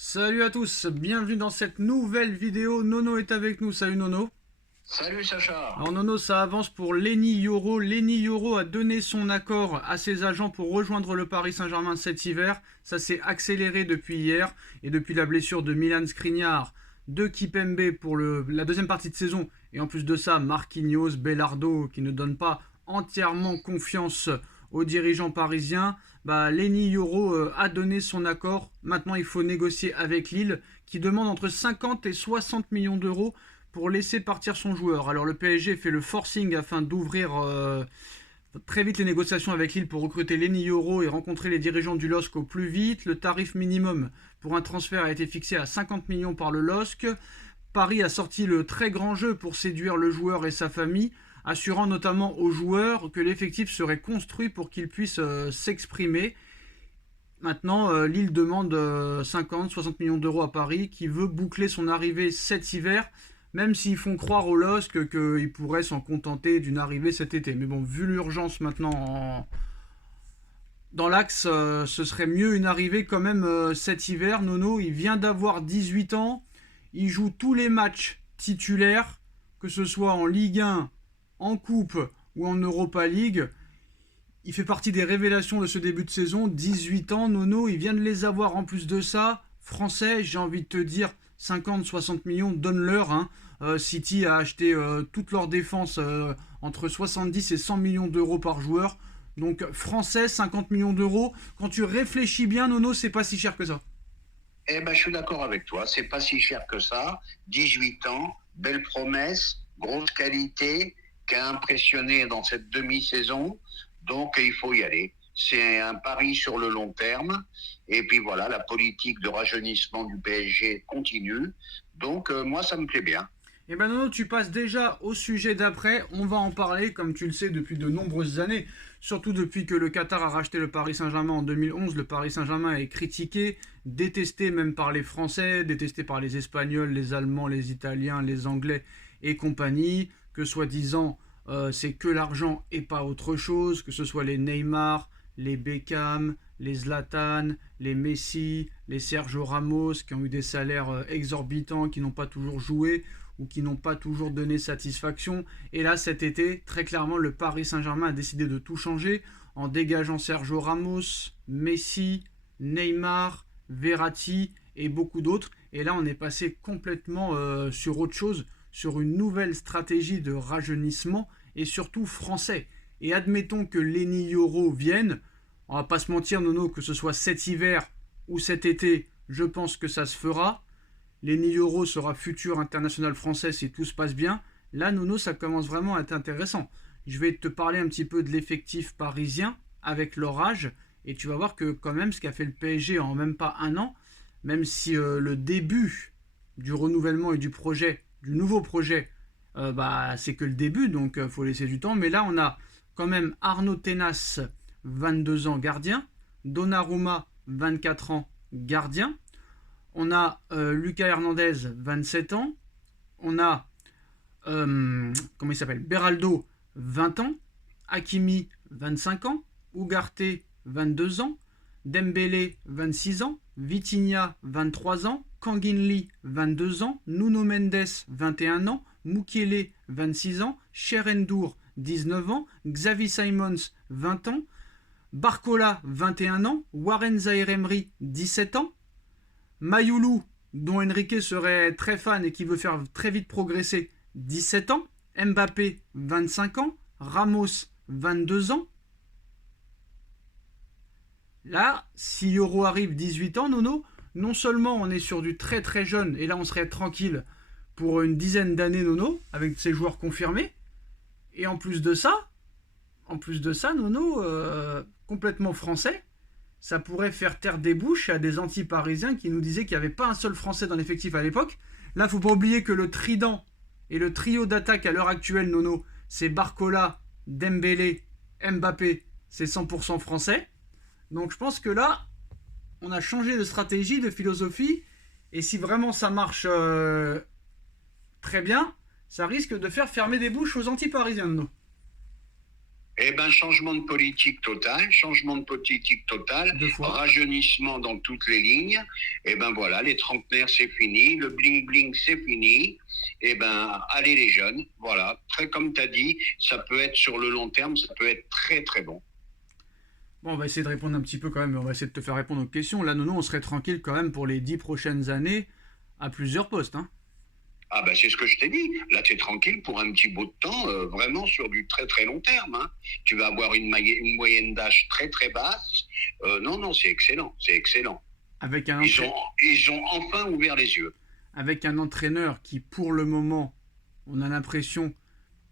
Salut à tous, bienvenue dans cette nouvelle vidéo. Nono est avec nous, salut Nono. Salut Sacha. Alors Nono, ça avance pour Lenny Yoro. Lenny Yoro a donné son accord à ses agents pour rejoindre le Paris Saint-Germain cet hiver. Ça s'est accéléré depuis hier et depuis la blessure de Milan Skriniar, de Kipembe pour la deuxième partie de saison. Et en plus de ça, Marquinhos, Belardo qui ne donnent pas entièrement confiance aux dirigeants parisiens. Lenny Yoro a donné son accord. Maintenant, il faut négocier avec Lille qui demande entre 50 et 60 millions d'euros pour laisser partir son joueur. Alors le PSG fait le forcing afin d'ouvrir très vite les négociations avec Lille pour recruter Lenny Yoro et rencontrer les dirigeants du LOSC au plus vite. Le tarif minimum pour un transfert a été fixé à 50 millions par le LOSC. Paris a sorti le très grand jeu pour séduire le joueur et sa famille, assurant notamment aux joueurs que l'effectif serait construit pour qu'ils puissent s'exprimer. Maintenant, Lille demande 50-60 millions d'euros à Paris, qui veut boucler son arrivée cet hiver, même s'ils font croire au LOSC qu'ils pourraient s'en contenter d'une arrivée cet été. Mais bon, vu l'urgence maintenant dans l'axe, ce serait mieux une arrivée quand même cet hiver. Nono, il vient d'avoir 18 ans, il joue tous les matchs titulaires, que ce soit en Ligue 1, en Coupe ou en Europa League. Il fait partie des révélations de ce début de saison. 18 ans, Nono, il vient de les avoir en plus de ça. Français, j'ai envie de te dire, 50-60 millions, donne-leur. City a acheté toute leur défense entre 70 et 100 millions d'euros par joueur. Donc français, 50 millions d'euros. Quand tu réfléchis bien, Nono, c'est pas si cher que ça. Eh ben, je suis d'accord avec toi. C'est pas si cher que ça. 18 ans, belle promesse, grosse qualité, qui a impressionné dans cette demi-saison. Donc, il faut y aller. C'est un pari sur le long terme. Et puis voilà, la politique de rajeunissement du PSG continue. Donc, moi, ça me plaît bien. Et ben Nono, tu passes déjà au sujet d'après. On va en parler, comme tu le sais, depuis de nombreuses années. Surtout depuis que le Qatar a racheté le Paris Saint-Germain en 2011. Le Paris Saint-Germain est critiqué, détesté même par les Français, détesté par les Espagnols, les Allemands, les Italiens, les Anglais et compagnie. Que soi-disant, c'est que l'argent et pas autre chose. Que ce soit les Neymar, les Beckham, les Zlatan, les Messi, les Sergio Ramos, qui ont eu des salaires exorbitants, qui n'ont pas toujours joué ou qui n'ont pas toujours donné satisfaction. Et là, cet été, très clairement, le Paris Saint-Germain a décidé de tout changer en dégageant Sergio Ramos, Messi, Neymar, Verratti et beaucoup d'autres. Et là, on est passé complètement sur autre chose, sur une nouvelle stratégie de rajeunissement et surtout français. Et admettons que Lenny Yoro vienne, on va pas se mentir, Nono, que ce soit cet hiver ou cet été, je pense que ça se fera. Lenny Yoro sera futur international français si tout se passe bien. Là, Nono, ça commence vraiment à être intéressant. Je vais te parler un petit peu de l'effectif parisien avec leur âge. Et tu vas voir que quand même, ce qu'a fait le PSG en même pas un an, même si le début du renouvellement et du projet, du nouveau projet, c'est que le début, donc il faut laisser du temps. Mais là, on a quand même Arnaud Tenas, 22 ans, gardien. Donnarumma, 24 ans, gardien. On a Lucas Hernandez, 27 ans. On a, comment il s'appelle, Beraldo, 20 ans. Hakimi, 25 ans. Ugarte, 22 ans. Dembélé, 26 ans. Vitinha, 23 ans. Kanginli, 22 ans. Nuno Mendes, 21 ans. Mukiele, 26 ans. Cherendour, 19 ans. Xavi Simons, 20 ans. Barcola, 21 ans. Warren Zaïre-Emery, 17 ans. Mayoulou, dont Enrique serait très fan et qui veut faire très vite progresser, 17 ans. Mbappé, 25 ans. Ramos, 22 ans. Là, si Euro arrive 18 ans, Nono, non seulement on est sur du très très jeune, et là on serait tranquille pour une dizaine d'années, Nono, avec ces joueurs confirmés, et en plus de ça, Nono, complètement français, ça pourrait faire taire des bouches à des anti-parisiens qui nous disaient qu'il n'y avait pas un seul Français dans l'effectif à l'époque. Là, faut pas oublier que le trident et le trio d'attaque à l'heure actuelle, Nono, c'est Barcola, Dembélé, Mbappé, c'est 100% français. Donc je pense que là, on a changé de stratégie, de philosophie, et si vraiment ça marche très bien, ça risque de faire fermer des bouches aux anti-parisiens, Nono. Eh ben, changement de politique total, 2 fois. rajeunissement dans toutes les lignes. Eh ben voilà, les trentenaires c'est fini, le bling bling c'est fini. Eh ben, allez les jeunes, voilà. Très comme tu as dit, ça peut être sur le long terme, ça peut être très très bon. Bon, on va essayer de répondre un petit peu quand même, on va essayer de te faire répondre aux questions. Là, Nono, on serait tranquille quand même pour les 10 prochaines années à plusieurs postes, hein. Ah ben c'est ce que je t'ai dit. Là, tu es tranquille pour un petit bout de temps, vraiment sur du très très long terme, hein. Tu vas avoir une moyenne d'âge très très basse. Non, non, c'est excellent, c'est excellent. Avec un, Ils ont enfin ouvert les yeux. avec un entraîneur qui, pour le moment, on a l'impression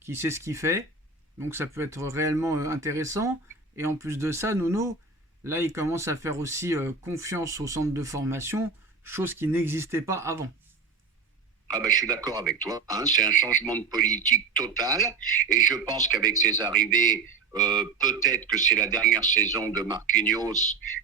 qu'il sait ce qu'il fait. Donc ça peut être réellement intéressant. Et en plus de ça, Nono, là, il commence à faire aussi confiance au centre de formation, chose qui n'existait pas avant. Ah ben, je suis d'accord avec toi, hein. C'est un changement de politique total et je pense qu'avec ses arrivées, peut-être que c'est la dernière saison de Marquinhos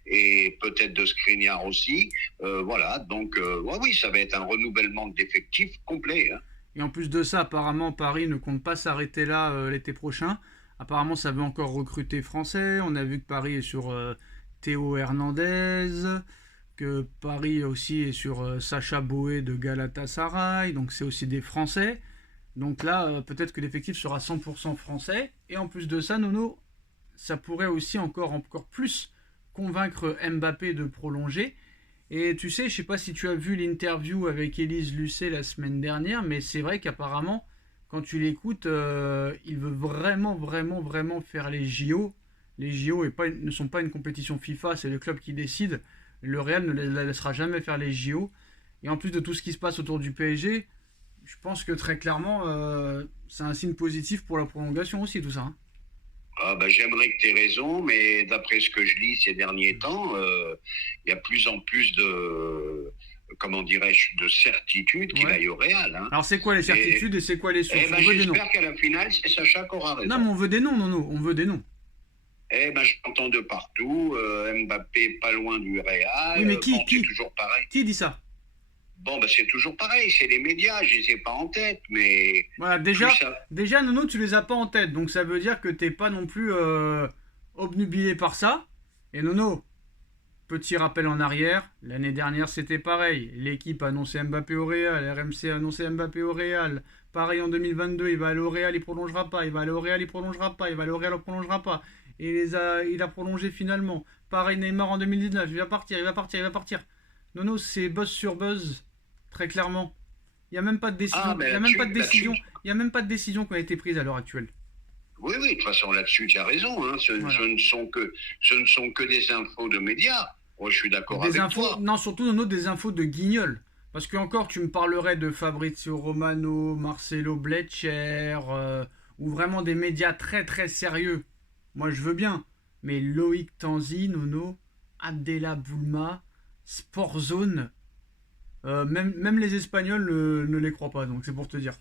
et peut-être de Skriniar aussi. Voilà, donc ouais, oui, ça va être un renouvellement d'effectifs complet, hein. Et en plus de ça, apparemment, Paris ne compte pas s'arrêter là l'été prochain. Apparemment, ça veut encore recruter français. On a vu que Paris est sur Théo Hernandez, que Paris aussi est sur Sacha Boé de Galatasaray. Donc c'est aussi des Français. Donc là, peut-être que l'effectif sera 100% français. Et en plus de ça, Nono, ça pourrait aussi encore plus convaincre Mbappé de prolonger. Et tu sais, je sais pas si tu as vu l'interview avec Élise Lucet la semaine dernière, mais c'est vrai qu'apparemment, quand tu l'écoutes, il veut vraiment faire les JO. Les JO ne sont pas une compétition FIFA, c'est le club qui décide. Le Real ne la laissera jamais faire les JO. Et en plus de tout ce qui se passe autour du PSG, je pense que très clairement, c'est un signe positif pour la prolongation aussi, tout ça, hein. Ah ben, j'aimerais que tu aies raison, mais d'après ce que je lis ces derniers temps, il y a plus en plus de, comment dirais-je, de certitude qu'il Ouais. aille au Real, hein. Alors c'est quoi les Et, certitudes et c'est quoi les sources? eh ben, On veut des noms. j'espère qu'à la finale, c'est Sacha qui aura Non, raison. mais on veut des noms, non, non, on veut des noms. Eh ben, j'entends de partout, Mbappé pas loin du Oui, Real, mais bon, c'est toujours pareil. qui dit ça? Bon, ben, c'est toujours pareil, c'est les médias, je les ai pas en tête, mais Voilà, plus ça... déjà, Nono, tu les as pas en tête, donc ça veut dire que t'es pas non plus obnubilé par ça. Et Nono, petit rappel en arrière, l'année dernière c'était pareil. L'équipe a annoncé Mbappé au Real, RMC a annoncé Mbappé au Real. Pareil en 2022, il va aller au Real, il prolongera pas. Il va aller au Real, il prolongera pas. Il va aller au Real, il prolongera pas. Et il a prolongé finalement. Pareil Neymar en 2019, il va partir, il va partir, il va partir. Nono, c'est buzz sur buzz, très clairement. Il n'y a même pas de décision. Ah, mais Il y a même pas de là-dessus, décision. Il y a même pas de décision qui a été prise à l'heure actuelle. oui, oui, de toute façon, là-dessus, tu as raison, hein, Voilà. ce ne sont que des infos de médias. Moi, je suis d'accord Des avec infos, toi. non, surtout Nono, des infos de guignol. Parce que encore, tu me parlerais de Fabrizio Romano, Marcelo Blecher, ou vraiment des médias très sérieux. Moi, je veux bien. Mais Loïc Tanzi, Nono, Abdella Boulma, Sportzone, même les Espagnols ne les croient pas. Donc c'est pour te dire.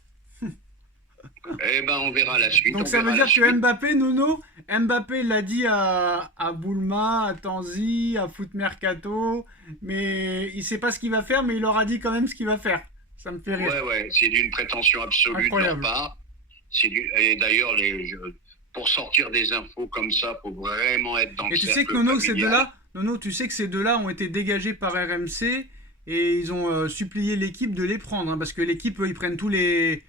Eh ben, on verra la suite. Donc On ça veut verra la dire que suite. Mbappé, Nono, Mbappé l'a dit à Boulma, à Tanzi, à Foot Mercato, mais il sait pas ce qu'il va faire, mais il leur a dit quand même ce qu'il va faire. Ça me fait rire. Ouais, ouais, c'est d'une prétention absolue de leur Incroyable. part. Et d'ailleurs, pour sortir des infos comme ça, faut vraiment être dans le Et tu sais que cercle Nono, familial. Nono, tu sais que ces deux-là ont été dégagés par RMC et ils ont supplié l'équipe de les prendre, hein, parce que l'équipe, ils prennent tous les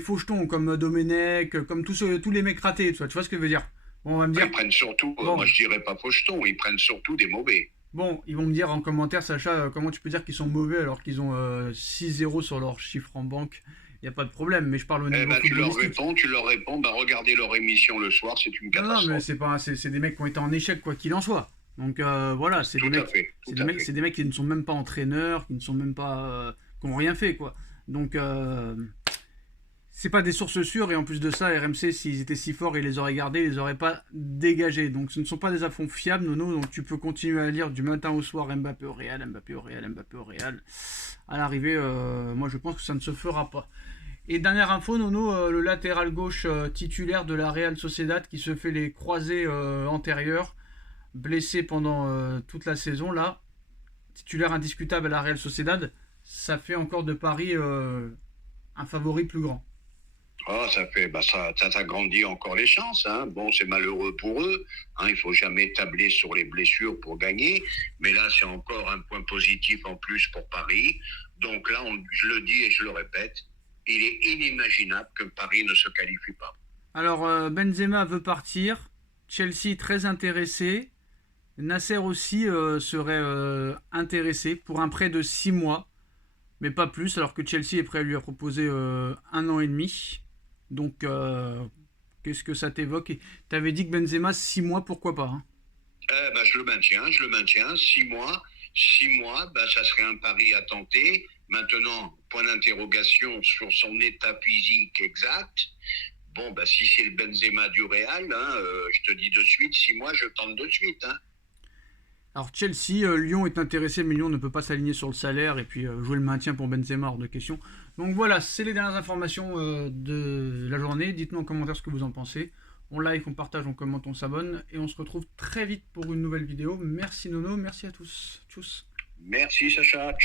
fauchetons comme Domenech, comme tous les mecs ratés, tu vois ce que je veux dire. Bon, on va me Enfin, dire, ils prennent surtout, bon, moi je dirais pas faucheton, ils prennent surtout des mauvais. Bon, ils vont me dire en commentaire, Sacha, comment tu peux dire qu'ils sont mauvais alors qu'ils ont 6-0 sur leur chiffre en banque. Il n'y a pas de problème, mais je parle au Eh niveau ben, footballistique. tu leur réponds, ben, regardez leur émission le soir, c'est une Non, non, mais catastrophe. c'est des mecs qui ont été en échec quoi qu'il en soit. Donc voilà, Tout à fait, tout à fait. c'est des mecs qui ne sont même pas entraîneurs, qui ne sont même pas, qui n'ont rien fait quoi. Donc c'est pas des sources sûres et en plus de ça, RMC, s'ils étaient si forts, ils les auraient gardés, ils les auraient pas dégagés. Donc ce ne sont pas des infos fiables, Nono. Donc tu peux continuer à lire du matin au soir Mbappé au Real, Mbappé au Real, Mbappé au Real. À l'arrivée, moi je pense que ça ne se fera pas. Et dernière info, Nono, le latéral gauche titulaire de la Real Sociedad qui se fait les croisés antérieurs, blessé pendant toute la saison là, titulaire indiscutable à la Real Sociedad, ça fait encore de Paris un favori plus grand. Oh, ça t'agrandit encore les chances, hein. Bon, c'est malheureux pour eux, hein. Il faut jamais tabler sur les blessures pour gagner. Mais là, c'est encore un point positif en plus pour Paris. Donc là, je le dis et je le répète, il est inimaginable que Paris ne se qualifie pas. Alors, Benzema veut partir. Chelsea très intéressé. Nasser aussi serait intéressé pour un prêt de 6 mois, mais pas plus, alors que Chelsea est prêt à lui proposer 1 an et demi. Donc, qu'est-ce que ça t'évoque? Tu avais dit que Benzema, 6 mois, pourquoi pas, hein? Je le maintiens, je le maintiens. 6 mois, 6 mois, ça serait un pari à tenter. Maintenant, point d'interrogation sur son état physique exact. Bon, si c'est le Benzema du Real, hein, je te dis de suite, 6 mois, je tente de suite, hein. Alors Chelsea, Lyon est intéressé, mais Lyon ne peut pas s'aligner sur le salaire et puis jouer le maintien pour Benzema hors de question. Donc voilà, c'est les dernières informations de la journée. Dites-nous en commentaire ce que vous en pensez. On like, on partage, on commente, on s'abonne et on se retrouve très vite pour une nouvelle vidéo. Merci Nono, merci à tous. Tchuss. Merci Sacha.